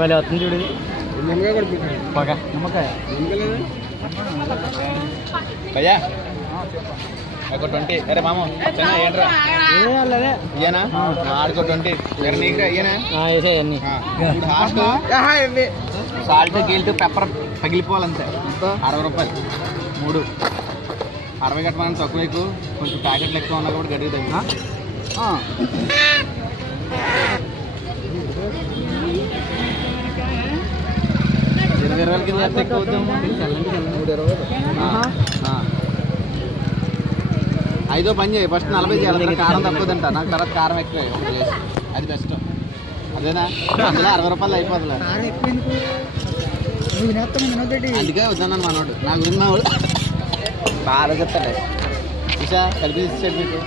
భలే వస్తుంది చూడు. నిమ్మకాయ భయ్యా ఒక 20. అరే మామ ఏంట్రా ఇయ్యనా ఆడుకో 20. నీకురా ఇయ్యనా వేసేయన్నీ. Salt గీల్ట్ pepper పగిలిపోవాలంతే. 60 రూపాయలు 3. 60 కట్టమని తక్కువ ఎక్కువ కొంచెం ప్యాకెట్లు ఎక్కువ ఉన్నా కూడా గడిగి తగ్గి 20 రూపాయల కింద ఎంత ఎక్కువ అవుతాము. 5 పని చేయి. ఫస్ట్ 40 చేయాలి. కారం తక్కువ తింటా. నాకు తర్వాత కారం ఎక్కువ అది బెస్ట్. అదేనా అందులో 60 రూపాయలు అయిపోతుంది. అందుకే వద్దన్నాను మనోడు. నా గురించి బాగా చెప్తాడు. చూసా కలిపి ఇచ్చాడు మీకు.